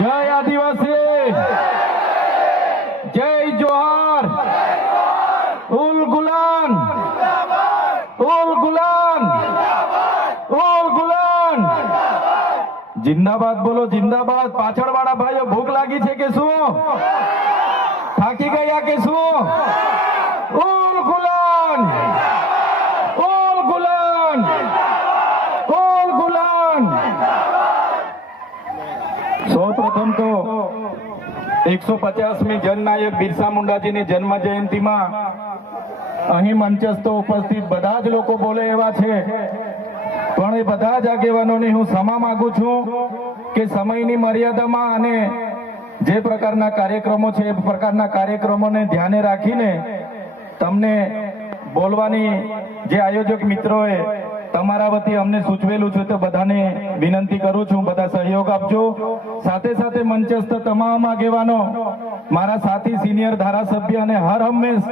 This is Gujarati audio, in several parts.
જય આદિવાસી જય જોહાર ઉલ ગુલાન ઉલ ગુલાન ઉલ ગુલાન જિંદાબાદ બોલો જિંદાબાદ પાછળ વાળા ભાઈઓ ભૂખ લાગી છે કે શું થાકી ગયા કે શું સૌપ્રથમ તો એકસો પચાસમી જનનાયક બિરસા મુંડાજીની જન્મ જયંતિમાં અહીં મંચસ્થ ઉપસ્થિત બધા જ લોકો બોલે એવા છે પણ એ બધા જ આગેવાનોની હું ક્ષમા માંગુ છું કે સમયની મર્યાદામાં અને જે પ્રકારના કાર્યક્રમો છે એ પ્રકારના કાર્યક્રમોને ધ્યાને રાખીને તમને બોલવાની જે આયોજક મિત્રોએ તમારા વતી અમને સૂચવેલું છે તો બધાને વિનંતી કરું છું બધા સહયોગ આપજો સાથે સાથે મંચસ્થ તમામ આગેવાનો મારા સાથી સિનિયર ધારાસભ્ય અને હર હંમેશ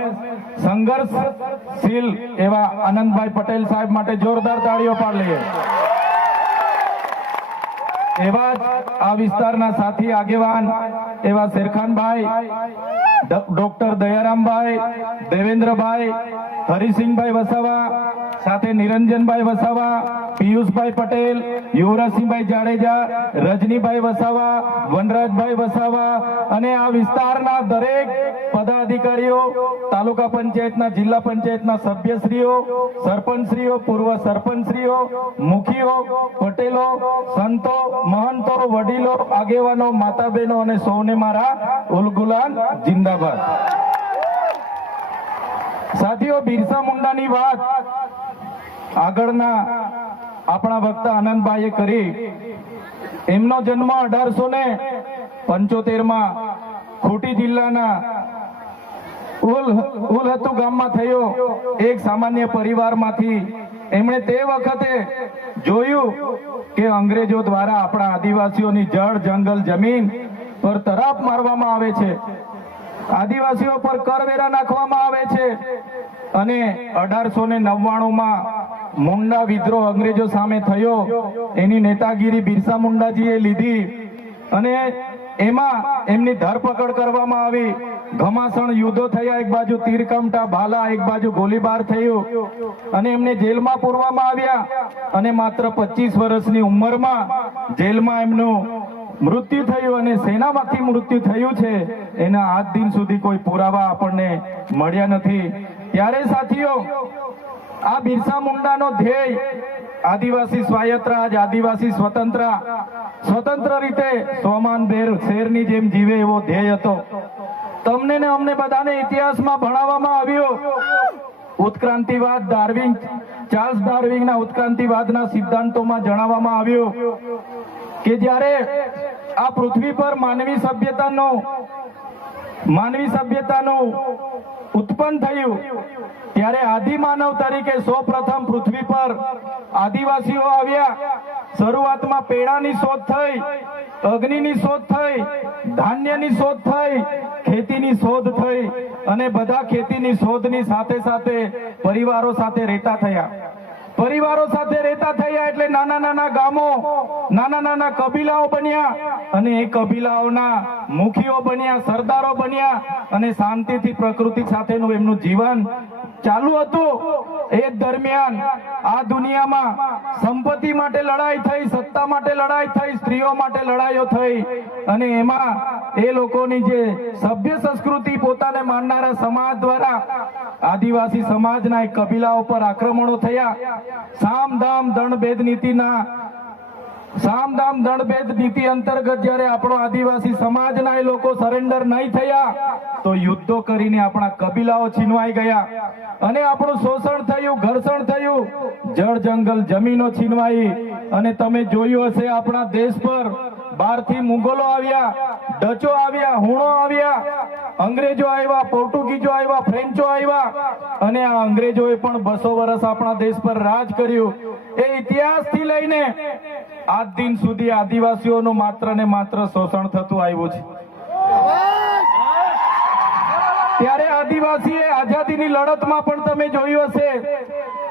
સંઘર્ષશીલ એવા આનંદભાઈ પટેલ સાહેબ માટે જોરદાર તાળીઓ પાડ લઈએ એવા જ આ વિસ્તારના સાથી આગેવાન એવા શેરખાનભાઈ ડોક્ટર દયારામભાઈ દેવેન્દ્રભાઈ હરિસિંહભાઈ વસાવા સાથે નિરંજનભાઈ વસાવા પિયુષભાઈ પટેલ યુવરાજસિંહભાઈ જાડેજા રજનીભાઈ વસાવા વનરાજભાઈ વસાવા અને આ વિસ્તારના દરેક પદાધિકારીઓ તાલુકા પંચાયતના જિલ્લા પંચાયતના સભ્યશ્રીઓ સરપંચશ્રીઓ પૂર્વ સરપંચશ્રીઓ મુખીઓ પટેલો સંતો મહંતો વડીલો આગેવાનો માતા બહેનો અને સૌને મારા ઉલગુલાન જિંદા આભાર સાથીઓ બિરસા મુંડાની વાત આગળના આપણા વક્તા આનંદભાઈએ કરી એમનો જન્મ અઢારસો ને પંચોતેર માં ખૂટી જિલ્લાના ઉલહતુ ગામમાં થયો એક સામાન્ય પરિવારમાંથી એમણે તે વખતે જોયું કે અંગ્રેજો દ્વારા આપણા આદિવાસીઓની જળ જંગલ જમીન પર તરાપ મારવામાં આવે છે આદિવાસીઓ પર કરવેરા નાખવામાં આવે છે અને અઢારસો ને નવ્વાણુંમાં મુંડા વિદ્રોહ અંગ્રેજો સામે થયો એની નેતાગીરી બિરસા મુંડાજીએ લીધી અને એમાં એમની ધરપકડ કરવામાં આવી ઘમાસણ યુદ્ધો થયા એક બાજુ તીરકમટા ભાલા એક બાજુ ગોલીબાર થયું અને એમને જેલમાં પૂરવામાં આવ્યા અને માત્ર પચીસ વર્ષની ઉંમરમાં જેલમાં એમનું મૃત્યુ થયું અને સેનામાંથી મૃત્યુ થયું છે એના આજ દિન સુધી કોઈ પુરાવા આપણને મળ્યા નથી ત્યારે સાથીઓ આ બિરસા મુંડાનો ધ્યેય આદિવાસી સ્વાયત્ત આજ આદિવાસી સ્વતંત્ર સ્વતંત્ર રીતે સોમાન બેર શેરની જેમ જીવે એવો ધ્યેય હતો તમને ને અમને બધાને ઇતિહાસમાં ભણાવવામાં આવ્યો ઉત્ક્રાંતિવાદ ડાર્વિન ચાર્લ્સ ડાર્વિનના ઉત્ક્રાંતિવાદના સિદ્ધાંતોમાં જણાવવામાં આવ્યું કે જ્યારે આ પૃથ્વી પર માનવી સભ્યતાનો માનવી સભ્યતાનું ઉત્પન્ન થયું ત્યારે આદિમાનવ તરીકે સૌપ્રથમ પૃથ્વી પર આદિવાસીઓ આવ્યા શરૂઆતમાં પેડાની શોધ થઈ અગ્નિની શોધ થઈ ધાન્યની શોધ થઈ ખેતીની શોધ થઈ અને બધા ખેતીની શોધની સાથે સાથે પરિવારો સાથે રહેતા થયા પરિવારો સાથે રહેતા થયા એટલે નાના નાના ગામો નાના નાના કબીલાઓ બન્યા અને એ કબીલાઓના મુખીઓ બન્યા સરદારો બન્યા અને શાંતિથી પ્રકૃતિ સાથેનું એમનું જીવન ચાલુ હતું એ દરમિયાન આ દુનિયામાં સંપત્તિ માટે લડાઈ થઈ સત્તા માટે લડાઈ થઈ સ્ત્રીઓ માટે લડાઈઓ થઈ અને એમાં એ લોકોની જે સભ્ય સંસ્કૃતિ પોતાને માનનારા સમાજ દ્વારા આદિવાસી સમાજના એક કબીલાઓ પર આક્રમણો થયા સામધામ દણભેદ નીતિના સામધામ દણભેદ નીતિ અંતર્ગત જ્યારે આપણો આદિવાસી સમાજના એ લોકો સરેન્ડર નહીં થયા તો યુદ્ધો કરીને આપણા કબીલાઓ છીનવાઈ ગયા અને આપણું શોષણ થયું ઘર્ષણ થયું જળ જંગલ જમીનો છીનવાઈ અને તમે જોયું હશે આપણા દેશ પર બહારથી મુગલો આવ્યા ડચો આવ્યા હુણો આવ્યા અંગ્રેજો આવ્યા પોર્ટુગીઝો આવ્યા ફ્રેન્ચો આવ્યા અને આ અંગ્રેજોએ પણ બસો વર્ષ આપણા દેશ પર રાજ કર્યું એ ઇતિહાસથી લઈને આજ દિન સુધી આદિવાસીઓનું માત્ર ને માત્ર શોષણ થતું આવ્યું છે ત્યારે આદિવાસીએ આઝાદીની લડતમાં પણ તમે જોયું હશે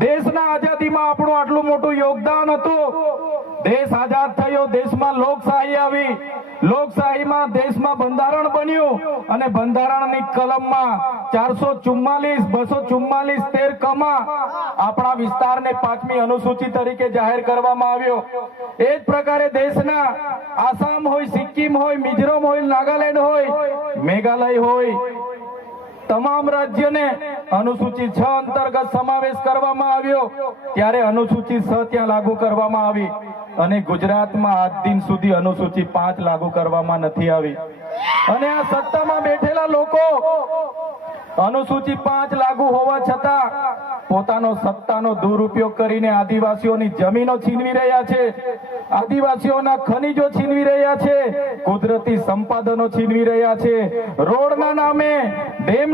દેશના આઝાદીમાં આપણું આટલું મોટું યોગદાન હતું દેશ આઝાદ થયો દેશમાં લોકશાહી આવી લોકશાહીમાં દેશમાં બંધારણ બન્યું અને બંધારણની કલમમાં ચારસો ચુમ્માલીસ બસો ચુમ્માલીસ તેર કમા આપણા વિસ્તારને પાંચમી અનુસૂચિ તરીકે જાહેર કરવામાં આવ્યો એ જ પ્રકારે દેશના આસામ હોય સિક્કિમ હોય મિઝોરમ હોય નાગાલેન્ડ હોય મેઘાલય હોય તમામ રાજ્યને અનુસૂચિત છ અંતર્ગત સમાવેશ કરવામાં આવ્યો ત્યારે અનુસૂચિત છ ત્યાં લાગુ કરવામાં આવી અને ગુજરાતમાં આજ દિન સુધી અનુસૂચિત પાંચ લાગુ કરવામાં નથી આવી અને આ સત્તામાં બેઠેલા લોકો અનુસૂચિત પાંચ લાગુ હોવા છતાં પોતાનો સત્તાનો દુરુપયોગ કરીને આદિવાસીઓની જમીનો છીનવી રહ્યા છે આદિવાસીઓના ખનીજો છીનવી રહ્યા છે કુદરતી સંપાદનો છીનવી રહ્યા છે રોડના નામે ડેમ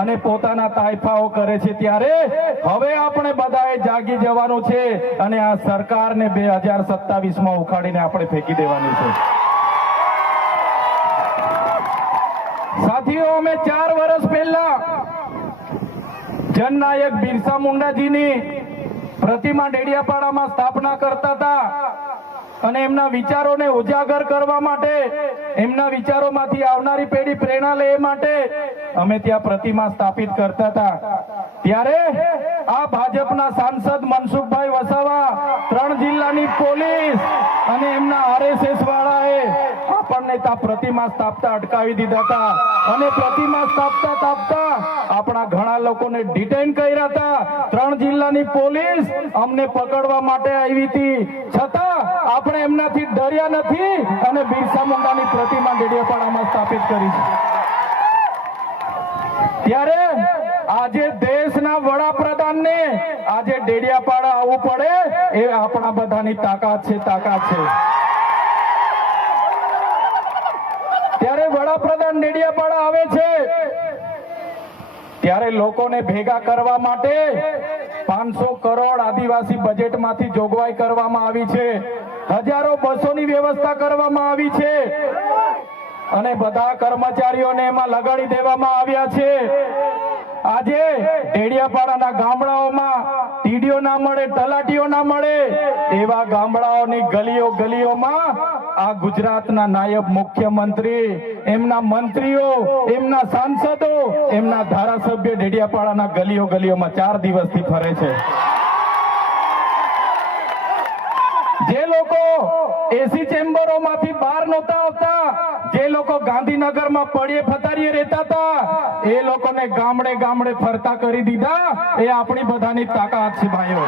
અને પોતાના તાયફાઓ કરે છે ત્યારે હવે આપણે બધાએ જાગી જવાનું છે અને આ સરકારને બે હજાર સત્તાવીસમાં ઉખાડીને આપણે ફેંકી દેવાની છે સાથીઓ અમે ચાર વર્ષ પહેલા જનનાયક બિરસા મુંડાજીની પ્રતિમા ડેડિયાપાડામાં સ્થાપના કરતા હતા અને એમના વિચારોને ઉજાગર કરવા માટે એમના વિચારોમાંથી આવનારી પેઢી પ્રેરણા લે માટે અમે ત્યાં પ્રતિમા સ્થાપિત કરતા હતા ત્યારે આ ભાજપના સાંસદ મનસુખભાઈ વસાવા ત્રણ જિલ્લાની પોલીસ અને એમના આરએસએસ વાળાએ આપણને ત્યાં પ્રતિમા સ્થાપતા અટકાવી દીધા હતા અને પ્રતિમા સ્થાપતા સ્થાપતા આપણા ઘણા લોકોને ડિટેન કર્યા હતા ત્રણ જિલ્લાની પોલીસ અમને પકડવા માટે આવી હતી છતાં આપણે એમનાથી ડર્યા નથી અને બિરસા મુંડાની પ્રતિમા ડેડિયાપાડામાં સ્થાપિત કરી છે ત્યારે આજે દેશના વડાપ્રધાનને આજે ડેડિયાપાડા આવવું પડે એ આપણા બધાની તાકાત છે તાકાત છે ત્યારે વડાપ્રધાન ડેડિયાપાડા આવે છે ત્યારે લોકોને ભેગા કરવા માટે પાંચસો કરોડ આદિવાસી બજેટમાંથી જોગવાઈ કરવામાં આવી છે હજારો બસોની વ્યવસ્થા કરવામાં આવી છે અને બધા કર્મચારીઓને એમાં લગાડી દેવામાં આવ્યા છે ડેડિયાપાડાના ગામડાઓમાં ટીડીઓ ના મળે તલાટીઓ ના મળે એવા ગામડાઓની ગલીઓ ગલીઓમાં આ ગુજરાતના નાયબ મુખ્યમંત્રી એમના મંત્રીઓ એમના સાંસદો એમના ધારાસભ્ય ડેડિયાપાડાના ગલીઓ ગલીઓમાં ચાર દિવસથી ફરે છે જે લોકો એસી ચેમ્બરોમાંથી બહાર નહોતા આવતા લોકો માં પડીએ ફતારીએ રહેતા હતા એ લોકોને ગામડે ગામડે ફરતા કરી દીધા એ આપણી બધાની તાકાત છે ભાઈઓ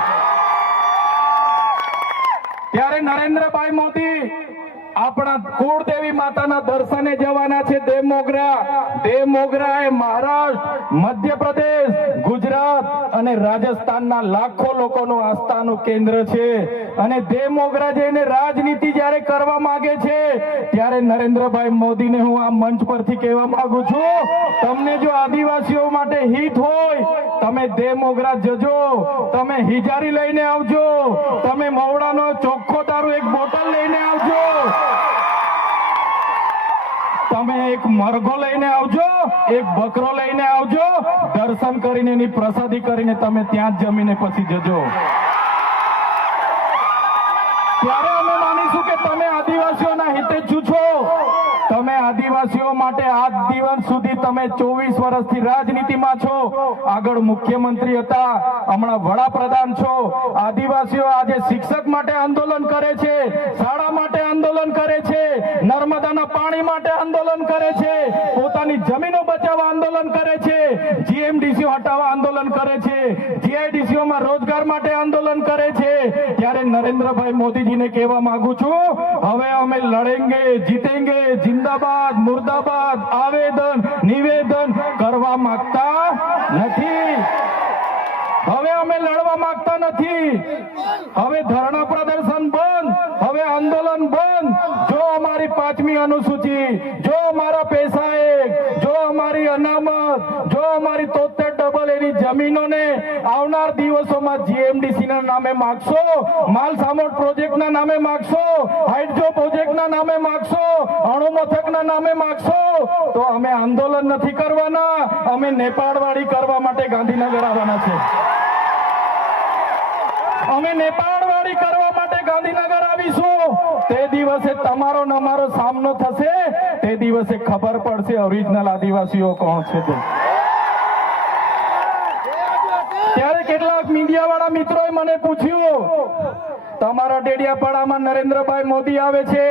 ત્યારે નરેન્દ્રભાઈ મોદી આપણા કુળદેવી માતાના દર્શને જવાના છે દેવ મોગરા એ મહારાષ્ટ્ર મધ્યપ્રદેશ ગુજરાત અને રાજસ્થાનના લાખો લોકોનું આસ્થાનું કેન્દ્ર છે અને દેવ જઈને રાજનીતિ જ્યારે કરવા માંગે છે ત્યારે નરેન્દ્રભાઈ મોદીને હું આ મંચ પરથી કહેવા માંગુ છું તમને જો આદિવાસીઓ માટે હિત હોય તમે દેવ મોગરા જજો તમે હિજારી લઈને આવજો તમે મવડાનો ચોખ્ખો તારું એક બોટલ લઈને આવજો તમે એક મરઘો લઈને આવજો એક બકરો લઈને આવજો દર્શન કરીને એની પ્રસાદી કરીને તમે ત્યાં જમીને પછી જજો ત્યારે અમે માનીશું કે તમે આદિવાસીઓના હિતેચ્છુ છો તમે આદિવાસીઓ માટે આજ દિવસ સુધી તમે ચોવીસ વર્ષથી રાજનીતિમાં છો આગળ મુખ્યમંત્રી હતા હમણાં વડાપ્રધાન છો આદિવાસીઓ આજે શિક્ષક માટે આંદોલન કરે છે શાળા માટે આંદોલન કરે છે નર્મદાના પાણી માટે આંદોલન કરે છે પોતાની જમીનો બચાવવા આંદોલન કરે છે જીએમડીસી હટાવવા આંદોલન કરે છે જીઆઈડીસીઓમાં રોજગાર માટે આંદોલન કરે છે ત્યારે નરેન્દ્રભાઈ મોદીજીને કહેવા માંગુ છું હવે અમે લડેંગે જીતેંગે જિંદાબાદ મુર્દાબાદ આવેદન નિવેદન કરવા માંગતા નથી હવે અમે લડવા માંગતા નથી હવે ધરણા પ્રદર્શન બંધ હવે આંદોલન બંધ જો અમારી પાંચમી અનુસૂચિ જો અમારા પૈસા એક જો અમારી અનામત જો અમારી તોતેર કરેલી જમીનોને આવનાર દિવસોમાં જીએમડીસીના નામે માગશો માલ સામોટ પ્રોજેક્ટના નામે માગશો હાઇડ્રો પ્રોજેક્ટના નામે માગશો અણુ મથકના નામે માગશો તો અમે આંદોલન નથી કરવાના અમે નેપાળવાળી કરવા માટે ગાંધીનગર આવવાના છે અમે નેપાળવાળી કરવા માટે ગાંધીનગર આવીશું તે દિવસે તમારો ને અમારો સામનો થશે તે દિવસે ખબર પડશે ઓરિજિનલ આદિવાસીઓ કોણ છે તે મીડિયાવાળા મિત્રોએ મને પૂછ્યું તમારા ડેડિયાપાડામાં નરેન્દ્રભાઈ મોદી આવે છે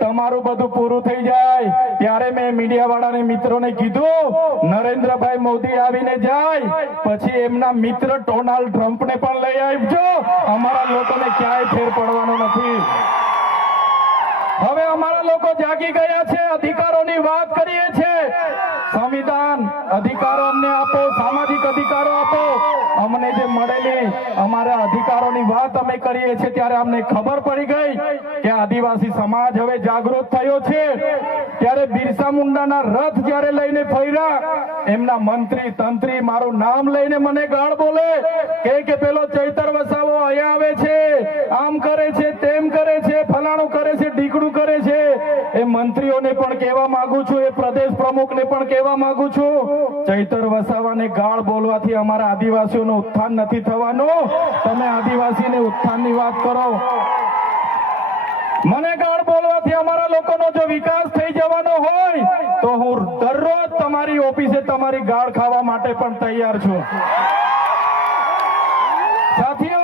તમારું બધું પૂરું થઈ જાય ત્યારે મેં મીડિયાવાળાને મિત્રોને કીધું નરેન્દ્રભાઈ મોદી આવીને જાય પછી એમના મિત્ર ડોનાલ્ડ ટ્રમ્પને પણ લઈ આવજો અમારા લોકોને ક્યાંય ફેર પડવાનો નથી હવે અમારા લોકો જાગી ગયા છે અધિકારોની વાત કરીએ છીએ સંવિધાન અધિકારો અમને આપો કરીએ છીએ ત્યારે અમને ખબર પડી ગઈ કે આદિવાસી સમાજ હવે જાગૃત થયો છે ત્યારે બિરસા મુંડાના રથ જ્યારે લઈને ફર્યા એમના મંત્રી તંત્રી મારું નામ લઈને મને ગાળ બોલે કે કે પેલો ચૈતર વસાવો અહીંયા આવે છે આમ કરે છે તેમ કરે છે ફલાણું કરે છે ઢીકડું કરે છે એ મંત્રીઓને પણ કહેવા માંગુ છું એ પ્રદેશ પ્રમુખને પણ કહેવા માંગુ છું ચૈતર વસાવાને ગાળ બોલવાથી અમારા આદિવાસીઓનું ઉત્થાન નથી થવાનું તમે આદિવાસીને ઉત્થાનની વાત કરો મને ગાળ બોલવાથી અમારા લોકોનો જો વિકાસ થઈ જવાનો હોય તો હું દરરોજ તમારી ઓફિસે તમારી ગાળ ખાવા માટે પણ તૈયાર છું સાથીઓ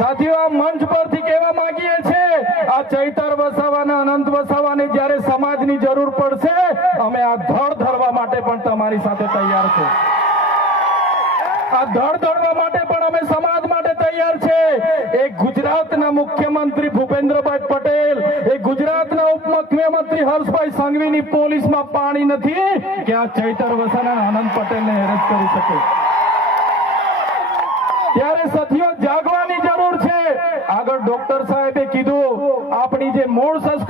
સાથીઓ આ મંચ પરથી કહેવા માંગીએ છીએ આ ચૈતર વસાવાના અનંત વસાવાને જ્યારે સમાજની જરૂર પડશે અમે આ ધડ ધરવા માટે પણ તમારી સાથે તૈયાર છે આ ધડ ધરવા માટે પણ અમે સમાજ માટે તૈયાર છે એ ગુજરાતના મુખ્યમંત્રી ભૂપેન્દ્રભાઈ પટેલ એ ગુજરાતના ઉપમુખ્યમંત્રી હર્ષભાઈ સંઘવીની પોલીસમાં પાણી નથી કે આ ચૈતર વસાના અનંત પટેલને હેરજ કરી શકે ત્યારે સથીઓ જાગવા આગળ ડોક્ટર સાહેબે કીધું આપણી જે મૂળ સંસ્કૃતિ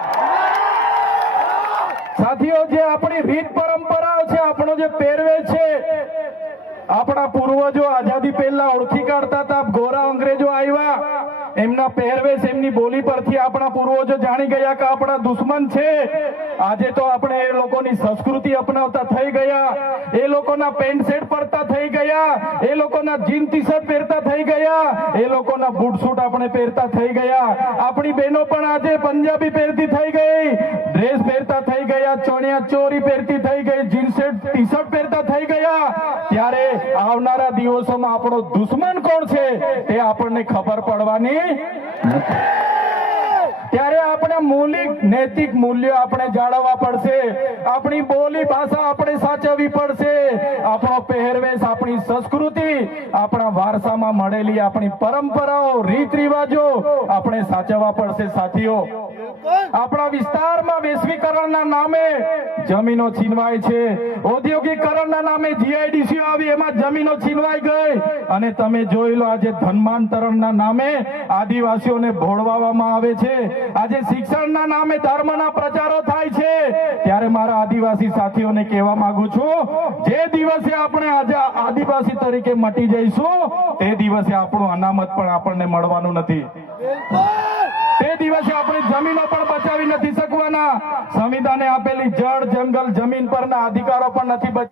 સાથીઓ જે આપણી રીત પરંપરાઓ છે આપણો જે પહેરવેશ છે આપણા પૂર્વજો આઝાદી પહેલા ઓળખી કાઢતા હતા એમના પહેરવેશ એમની બોલી પરથી આપણા પૂર્વજો જાણી ગયા કે આપણા દુશ્મન છે આજે તો આપણે એ લોકોની સંસ્કૃતિ અપનાવતા થઈ ગયા એ લોકોના પેન્ટ શર્ટ પહેરતા થઈ ગયા એ લોકોના જીન ટી શર્ટ પહેરતા થઈ ગયા એ લોકોના બૂટ સૂટ આપણે પહેરતા થઈ ગયા આપણી બહેનો પણ આજે પંજાબી પહેરતી થઈ ગઈ ડ્રેસ પહેરતા થઈ ગયા ચણિયા ચોરી પહેરતી થઈ ગઈ જીન શર્ટ ટી શર્ટ પહેરતા થઈ ગઈ આવનારા દિવસોમાં આપણો દુશ્મન કોણ છે તે આપણને ખબર પડવાની ત્યારે આપણે મૌલિક નૈતિક મૂલ્યો આપણે જાળવવા પડશે આપણી બોલી ભાષા આપણે સાચવવી પડશે આપણો પહેરવેશ આપણી સંસ્કૃતિ આપણા વારસામાં મળેલી આપણી પરંપરાઓ રીત રિવાજો આપણે સાચવવા પડશે સાથીઓ આપણા વિસ્તારમાં વૈશ્વિકરણના નામે જમીનો છીનવાય છે ઔદ્યોગિકરણ નામે જીઆઈડીસી આવી એમાં જમીનો છીનવાઈ ગઈ અને તમે જોઈ લો આજે ધર્માંતરણના નામે આદિવાસીઓને ભોળવામાં આવે છે આજે શિક્ષણના નામે ધર્મના પ્રચારો થાય છે ત્યારે મારા આદિવાસી સાથીઓને કહેવા માંગુ છું જે દિવસે આપણે આજે આદિવાસી તરીકે મટી જઈશું તે દિવસે આપણું અનામત પણ આપણને મળવાનું નથી તે દિવસે આપણે જમીનો પણ બચાવી નથી શકવાના સંવિધાને આપેલી જળ જંગલ જમીન પરના અધિકારો પણ નથી